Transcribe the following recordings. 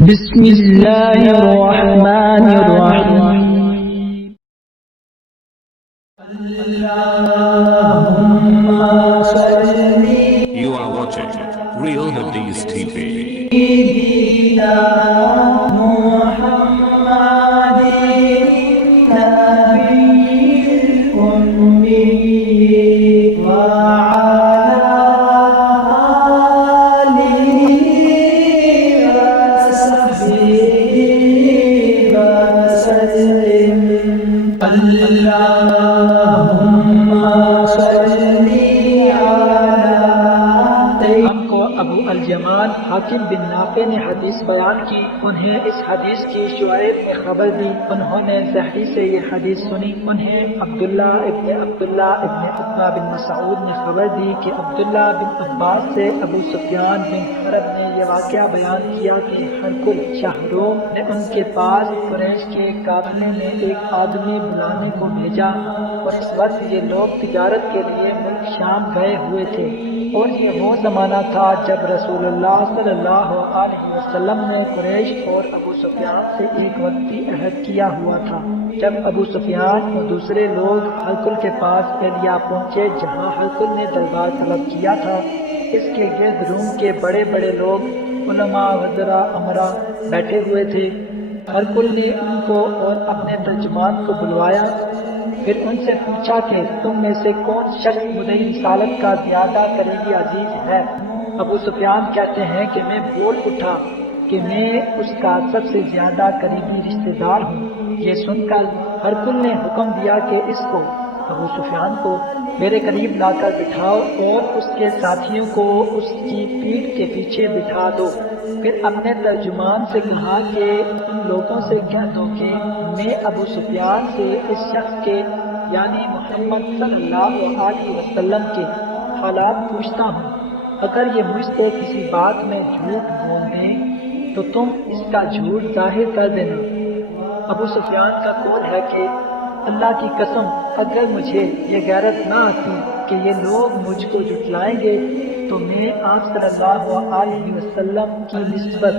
بسم اللہ الرحمن الرحیم You are watching Real Hadith TV. ہم کو ابو الجمال حاکم بن نافع نے حدیث بیان کی، انہیں اس حدیث کی شعیب نے خبر دی، انہوں نے زہری سے یہ حدیث سنی، انہیں عبداللہ ابن عتبہ بن مسعود نے خبر دی کہ عبداللہ بن عباس سے ابو سفیان بن حرب نے یہ واقعہ بیان کیا کہ ہرقل شاہروم نے ان کے پاس قریش کے قافلے میں ایک آدمی بلانے کو بھیجا، اور اس وقت یہ لوگ تجارت کے لیے ملک شام گئے ہوئے تھے، اور یہ وہ زمانہ تھا جب رسول اللہ صلی اللہ علیہ وسلم نے قریش اور ابو سفیان سے ایک وقتی عہد کیا ہوا تھا۔ جب ابو سفیان اور دوسرے لوگ ہرقل کے پاس ایلیا پہنچے جہاں ہرقل نے دربار طلب کیا تھا، اس کے گرد روم کے بڑے بڑے لوگ، علماء، وزراء، امراء بیٹھے ہوئے تھے۔ ہرقل نے ان کو اور اپنے ترجمان کو بلوایا، پھر ان سے پوچھا کہ تم میں سے کون شخص مدعی رسالت کا زیادہ قریبی عزیز ہے؟ ابو سفیان کہتے ہیں کہ میں بول اٹھا کہ میں اس کا سب سے زیادہ قریبی رشتہ دار ہوں۔ یہ سن کر ہرقل نے حکم دیا کہ اس کو، ابو سفیان کو، میرے قریب لا کر بٹھاؤ اور اس کے ساتھیوں کو اس کی پیٹھ کے پیچھے بٹھا دو۔ پھر اپنے ترجمان سے کہا کہ ان لوگوں سے کہہ دو کہ میں ابو سفیان سے اس شخص کے یعنی محمد صلی اللہ علیہ وسلم کے حالات پوچھتا ہوں، اگر یہ مجھ سے کسی بات میں جھوٹ بول دیں تو تم اس کا جھوٹ ظاہر کر دینا۔ ابو سفیان کا قول ہے کہ اللہ کی قسم اگر مجھے یہ غیرت نہ آتی کہ یہ لوگ مجھ کو جھٹلائیں گے تو میں آپ صلی اللہ علیہ وسلم کی نسبت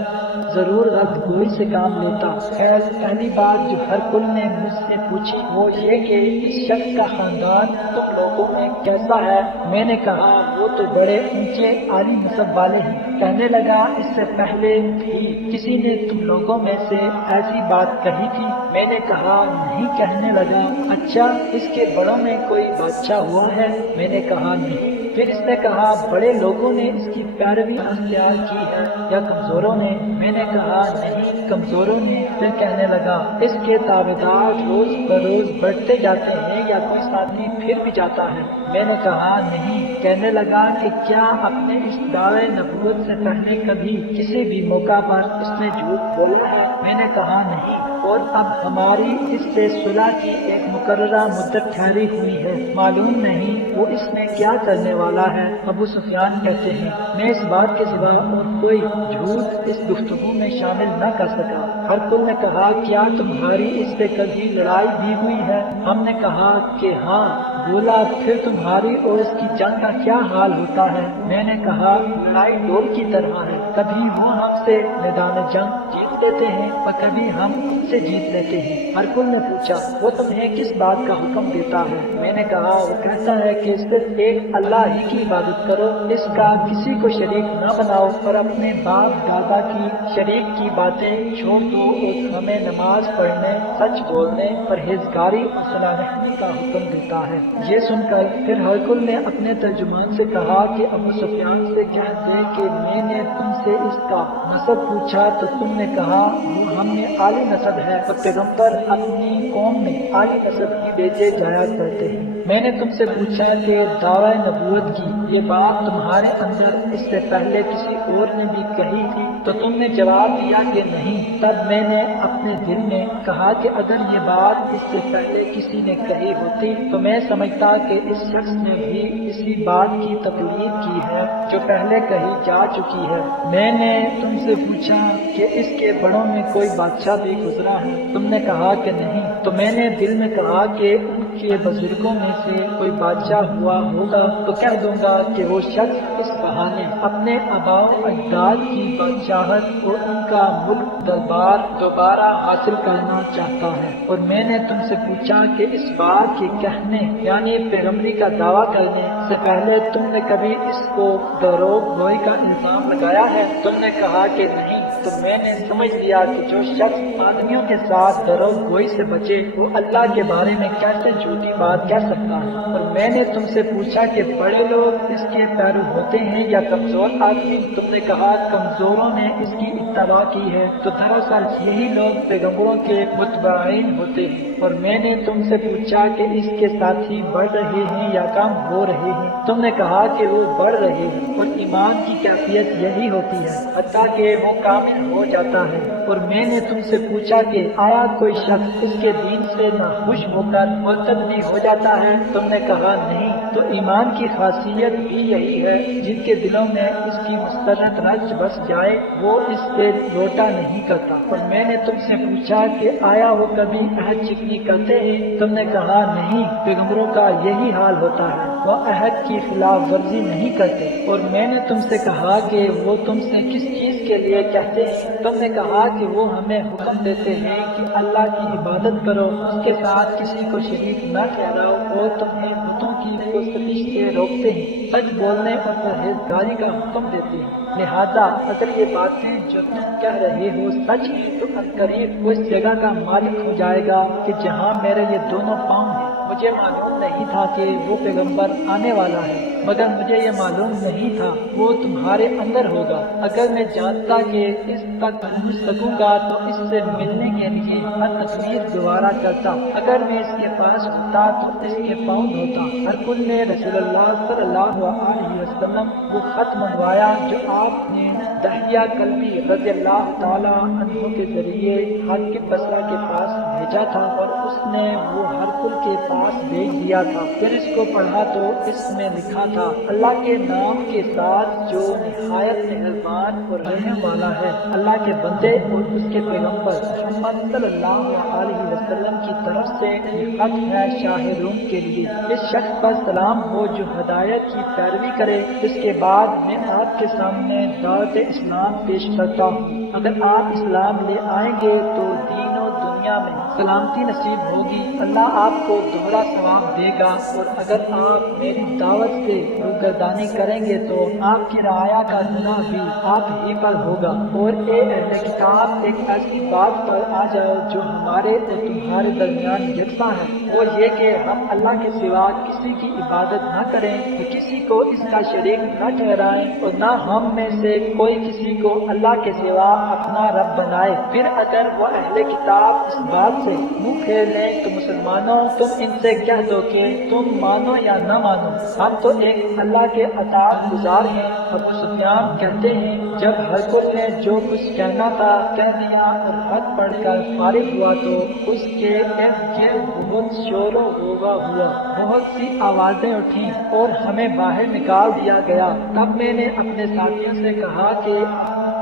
ضرور رد گوئی سے کام لیتا۔ خیر، پہلی بات جو ہرقل نے مجھ سے پوچھی وہ یہ کہ اس شخص کا خاندان تم لوگوں میں کیسا ہے؟ میں نے کہا وہ تو بڑے اونچے عالی نسب والے ہیں۔ کہنے لگا اس سے پہلے بھی کسی نے تم لوگوں میں سے ایسی بات کہی تھی؟ میں نے کہا نہیں۔ کہنے لگا اچھا اس کے بڑوں میں کوئی بادشاہ ہوا ہے؟ میں نے کہا نہیں۔ پھر اس نے کہا بڑے لوگوں نے اس کی پیروی اختیار کی ہے یا کمزوروں نے؟ میں نے کہا نہیں، کمزوروں نے۔ پھر کہنے لگا اس کے تابعدار روز بروز بڑھتے جاتے ہیں یا کوئی ساتھی پھر بھی جاتا ہے؟ میں نے کہا نہیں۔ کہنے لگا کہ کیا اپنے اس دعوے نبوت سے پہلے کبھی کسی بھی موقع پر اس نے جھوٹ بولا ہے؟ میں نے کہا نہیں۔ اور اب ہماری اس سے صلح کی ایک مقررہ مدت ٹھہری ہوئی ہے، معلوم نہیں وہ اس میں کیا کرنے والا ہے۔ ابو سفیان کہتے ہیں میں اس بات کے سوا اور کوئی جھوٹ اس گفتگو میں شامل نہ کر سکا۔ ہرقل نے کہا کیا تمہاری اس سے کبھی لڑائی بھی ہوئی ہے؟ ہم نے کہا کہ ہاں۔ بولا پھر تمہاری اور اس کی جنگ کا کیا حال ہوتا ہے؟ میں نے کہا لڑائی ڈول کی طرح ہے، کبھی وہ ہم سے میدان جنگ جیت لیتے ہیں اور کبھی ہم ان سے جیت لیتے ہیں۔ ہرقل نے پوچھا وہ تمہیں کس بات کا حکم دیتا ہے؟ میں نے کہا وہ کہتا ہے کہ صرف ایک اللہ ہی کی عبادت کرو، اس کا کسی کو شریک نہ بناؤ، اور اپنے باپ دادا کی شریک کی باتیں چھوڑ دو، اور ہمیں نماز پڑھنے، سچ بولنے، پرہیزگاری اور صلح رحمی کا حکم دیتا ہے۔ یہ سن کر پھر ہرقل نے اپنے ترجمان سے کہا کہ ابو سفیان سے کہہ دے کہ میں نے تم سے اس کا نسب پوچھا تو تم نے کہا وہ ہم میں عالی نسب ہے، اور پیغمبر اپنی قوم میں عالی نسب ہی بھیجے جایا کرتے ہیں۔ میں نے تم سے پوچھا کہ دعوی نبوت کی یہ بات تمہارے اندر اس سے پہلے کسی اور نے بھی کہی تھی تو تم نے جواب دیا کہ نہیں۔ تب میں نے اپنے دل میں کہا کہ اگر یہ بات اس سے پہلے کسی نے کہی ہوتی تو میں سمجھتا کہ اس شخص نے بھی اسی بات کی تقلید کی ہے جو پہلے کہی جا چکی ہے۔ میں نے تم سے پوچھا کہ اس کے بڑوں میں کوئی بادشاہ بھی گزرا ہے؟ تم نے کہا کہ نہیں۔ تو میں نے دل میں کہا کہ ان کے بزرگوں میں سے کوئی بادشاہ ہوا ہوگا تو کہہ دوں گا کہ وہ شخص اس بہانے اپنے آباؤ اجداد کی بادشاہت اور ان کا ملک دربار دوبارہ حاصل کرنا چاہتا ہے۔ اور میں نے تم سے پوچھا کہ اس بات کے کہنے یعنی پیغمبری کا دعویٰ کرنے سے پہلے تم نے کبھی اس کو دروغ گوئی کا الزام لگایا ہے؟ تم نے کہا کہ نہیں۔ تو میں نے سمجھ لیا کہ جو شخص آدمیوں کے ساتھ دروغ گوئی سے بچے وہ اللہ کے بارے میں کیسے جھوٹی بات کہہ سکتا ہے۔ اور میں نے تم سے پوچھا کہ بڑے لوگ اس کے پیرو ہوتے ہیں یا کمزور آدمی؟ تم نے کہا کمزوروں نے اس کی اتباع کی ہے۔ تو دراصل یہی لوگ پیغمبروں کے متبعین ہوتے ہیں۔ اور میں نے تم سے پوچھا کہ اس کے ساتھی بڑھ رہے ہیں یا کم ہو رہے ہیں؟ تم نے کہا کہ وہ بڑھ رہے ہیں۔ اور ایمان کی کیفیت یہی ہوتی ہے حتیٰ کہ وہ کامل ہو جاتا ہے۔ اور میں نے تم سے پوچھا کہ آیا کوئی شخص اس کے دین سے ناخوش ہو کر مرتد بھی ہو جاتا ہے؟ تم نے کہا نہیں۔ تو ایمان کی خاصیت بھی یہی ہے جن کے دلوں میں اس کی مستند رچ بس جائے وہ اس سے لوٹا نہیں کرتا۔ اور میں نے تم سے پوچھا کہ آیا وہ کبھی عہد چکنی کرتے ہیں؟ تم نے کہا نہیں، پیغمبروں کا یہی حال ہوتا ہے، وہ عہد کی خلاف ورزی نہیں کرتے۔ اور میں نے تم سے کہا کہ وہ تم سے کس چیز کے لیے کہتے ہیں؟ تم نے کہا کہ وہ ہمیں حکم دیتے ہیں کہ اللہ کی عبادت کرو، اس کے ساتھ کسی کو شریک نہ ٹھہراؤ، اور تمہیں بتوں کی پرستش سے روکتے ہیں، سچ بولنے اور پرہیزگاری کا حکم دیتے ہیں۔ لہذا اگر یہ باتیں جو تم کہہ رہے ہو سچ ہے تو عنقریب اس جگہ کا مالک ہو جائے گا کہ جہاں میرے یہ دونوں پاؤں ہیں۔ مجھے معلوم نہیں تھا کہ وہ پیغمبر آنے والا ہے، مگر مجھے یہ معلوم نہیں تھا وہ تمہارے اندر ہوگا۔ اگر میں جانتا کہ اس تک پہنچ سکوں گا تو اس سے ملنے کے لیے ہر تکلیف گوارا کرتا۔ اگر میں اس کے پاس ہوتا تو اس کے پاؤں دھوتا۔ ہر کل نے رسول اللہ صلی اللہ علیہ وسلم وہ خط منگوایا جو آپ نے دحیہ کلبی رضی اللہ تعالیٰ عنہ کے ذریعے حاکم بصرہ کے پاس بھیجا تھا، اور اس نے وہ ہر کل کے پاس بھیج دیا تھا۔ پھر اس کو پڑھا تو اس میں لکھا تھا، اللہ کے نام کے ساتھ جو نہایت مہربان اور رحم والا ہے۔ اللہ کے بندے اور اس کے پیغمبر محمد صلی اللہ علیہ وسلم کی طرف سے یہ خط ہے شاہ روم کے لیے۔ اس شخص پر سلام ہو جو ہدایت کی پیروی کرے۔ اس کے بعد میں آپ کے سامنے دعوت اسلام پیش کرتا ہوں۔ اگر آپ اسلام لے آئیں گے تو دین و دنیا میں سلامتی نصیب ہوگی، اللہ آپ کو دوہرا ثواب دے گا، اور اگر آپ میری دعوت سے روگردانی کریں گے تو آپ کی رعایا کا گناہ بھی آپ ہی پر ہوگا۔ اور اے اہل کتاب، ایک ایسی بات پر آ جاؤ جو ہمارے اور تمہارے درمیان یکساں ہے، وہ یہ کہ ہم اللہ کے سوا کسی کی عبادت نہ کریں، تو کسی کو اس کا شریک نہ ٹھہرائیں، اور نہ ہم میں سے کوئی کسی کو اللہ کے سوا اپنا رب بنائے۔ پھر اگر وہ اہل کتاب اس بات سے منہ پھیر لیں تو مسلمانوں تم ان سے کہہ دو کہ تم مانو یا نہ مانو، ہم تو ایک اللہ کے اطاعت گزار ہیں۔ ابو سفیان کہتے ہیں جب ہرکل نے جو کچھ کہنا تھا کہہ دیا اور خط پڑھ کر فارغ ہوا تو اس کے ارد گرد بہت شور و غوغا ہوا، بہت سی آوازیں اٹھیں اور ہمیں باہر نکال دیا گیا۔ تب میں نے اپنے ساتھیوں سے کہا کہ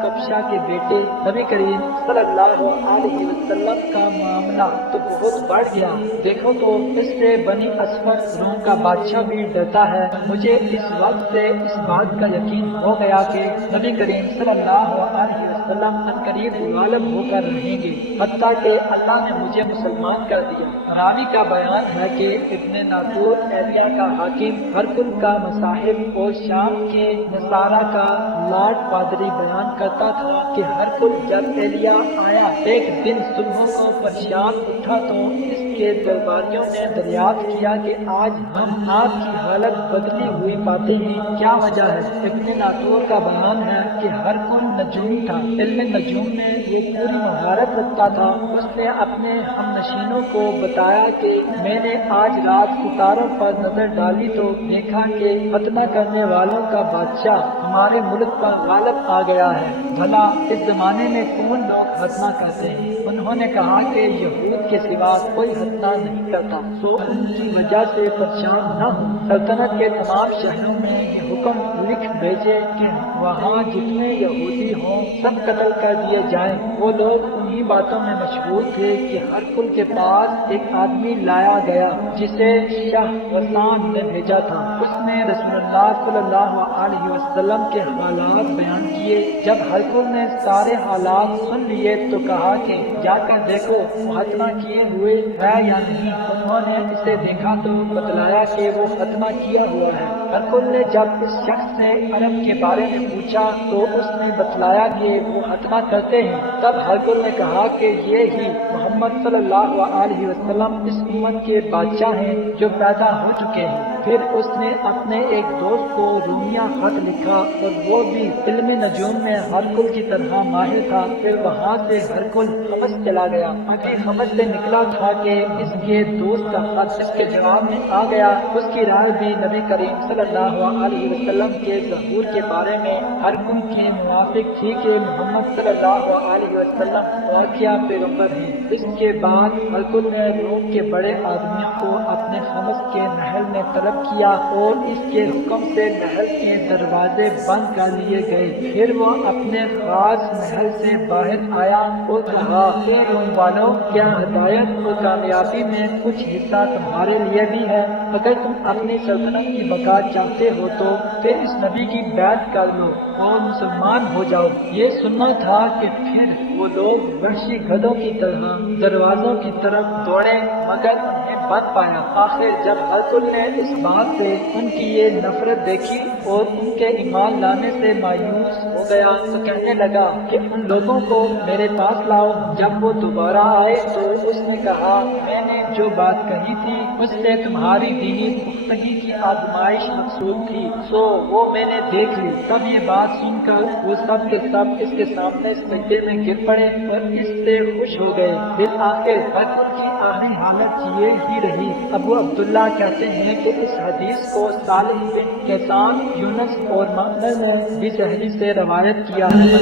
کبشہ کے بیٹے نبی کریم صلی اللہ علیہ وسلم کا معاملہ تو بہت بڑھ گیا، دیکھو تو اس سے بنی اسفر روم کا بادشاہ بھی ڈرتا ہے۔ مجھے اس وقت سے اس بات کا یقین ہو گیا کہ نبی کریم صلی اللہ علیہ وسلم عنقریب غالب ہو کر رہیں گے، حتیٰ کہ اللہ نے مجھے مسلمان کر دیا۔ راوی کا بیان ہے کہ ابن ناطور ایلیا کا حاکم، ہرکل کا مصاحب اور شام کے نصارہ کا لارڈ پادری بیان کرتا تھا کہ ہرکل جب ایلیا آیا ایک دن صبح کو پریشان اٹھا تو اس کے درباریوں نے دریافت کیا کہ آج ہم آپ کی حالت بدلی ہوئی پاتے ہیں، کیا وجہ ہے؟ ابن ناطور کا بیان ہے کہ ہرکل نجوم تھا، علم نجوم میں وہ پوری مہارت رکھتا تھا۔ اس نے اپنے ہم نشینوں کو بتایا کہ میں نے آج رات ستاروں پر نظر ڈالی تو دیکھا کہ فتنہ کرنے والوں کا بادشاہ ہمارے ملک پر غالب آ گیا ہے، بھلا اس زمانے میں کون لوگ ختنہ کرتے ہیں؟ انہوں نے کہا کہ یہود کے سوا کوئی ختنہ نہیں کرتا، سو ان کی وجہ سے پریشان نہ ہو۔ سلطنت کے تمام شہروں میں یہ حکم لکھ بھیجے کہ وہاں جتنے یہودی ہوں سب قتل کر دیے جائیں۔ وہ لوگ ان انہی باتوں میں مشغول تھے کہ ہرقل کے پاس ایک آدمی لایا گیا جسے شاہ غسان نے بھیجا تھا۔ اس نے رسول اللہ صلی اللہ علیہ وسلم کے حالات بیان کیے۔ جب ہرقل نے سارے حالات سن لیے تو کہا کہ جا کر دیکھو وہ ختمہ کیے ہوئے ہے یا نہیں۔ انہوں نے اسے دیکھا تو بتلایا کہ وہ ختمہ کیا ہوا ہے۔ ہرقل نے جب اس شخص سے عرب کے بارے میں پوچھا تو اس نے بتلایا کہ وہ ختمہ کرتے ہیں۔ تب ہرقل نے کہا کہ یہ ہی محمد صلی اللہ علیہ وسلم اس امت کے بادشاہ ہیں جو پیدا ہو چکے ہیں۔ پھر اس نے اپنے ایک دوست کو رومیہ خط لکھا اور وہ بھی علم نجوم میں ہرقل کی طرح ماہر تھا۔ پھر وہاں سے ہرقل حمص چلا گیا۔ ابھی حمص سے نکلا تھا کہ اس کے دوست کا خط اس کے جواب میں آ گیا۔ اس کی رائے بھی نبی کریم صلی اللہ علیہ وسلم کے ظہور کے بارے میں ہرقل کے موافق تھی کہ محمد صلی اللہ علیہ وسلم واقعہ پیغمبر ہیں۔ اس کے بعد ہرقل نے روم کے بڑے آدمیوں کو اپنے حمص کے محل میں طلب کیا اور اس کے حکم سے محل کے دروازے بند کر لیے گئے۔ پھر وہ اپنے خاص محل سے باہر آیا اور کہا کہ روم والوں، کیا ہدایت اور کامیابی میں کچھ حصہ تمہارے لیے بھی ہے؟ اگر تم اپنی سلطنت کی بقا چاہتے ہو تو پھر اس نبی کی بیعت کر لو اور مسلمان ہو جاؤ۔ یہ سننا تھا کہ پھر وہ لوگ وحشی گدھوں کی طرح دروازوں کی طرف دوڑے مگر انہیں بند پایا۔ آخر جب ہرقل نے اس بات سے ان کی یہ نفرت دیکھی اور ان کے ایمان لانے سے مایوس ہو گیا تو کہنے لگا کہ ان لوگوں کو میرے پاس لاؤ۔ جب وہ دوبارہ آئے تو اس نے کہا، میں نے جو بات کہی تھی اس سے تمہاری دینی پختگی کی آزمائش مقصود تھی، سو وہ میں نے دیکھ لی۔ تب یہ بات سن کر وہ سب کے سب اس کے سامنے سجدے میں گر پڑے اور اس سے خوش ہو گئے۔ بالآخر ہرقل کی آخری حالت یہ ہی رہی۔ ابو عبداللہ کہتے ہیں کہ اس حدیث کو صالح بن کیسان، یونس اور معمر نے بھی صحیح سے روایت کیا ہے۔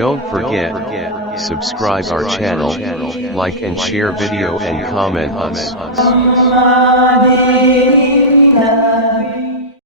Don't forget, subscribe our channel, like and share video and comment us.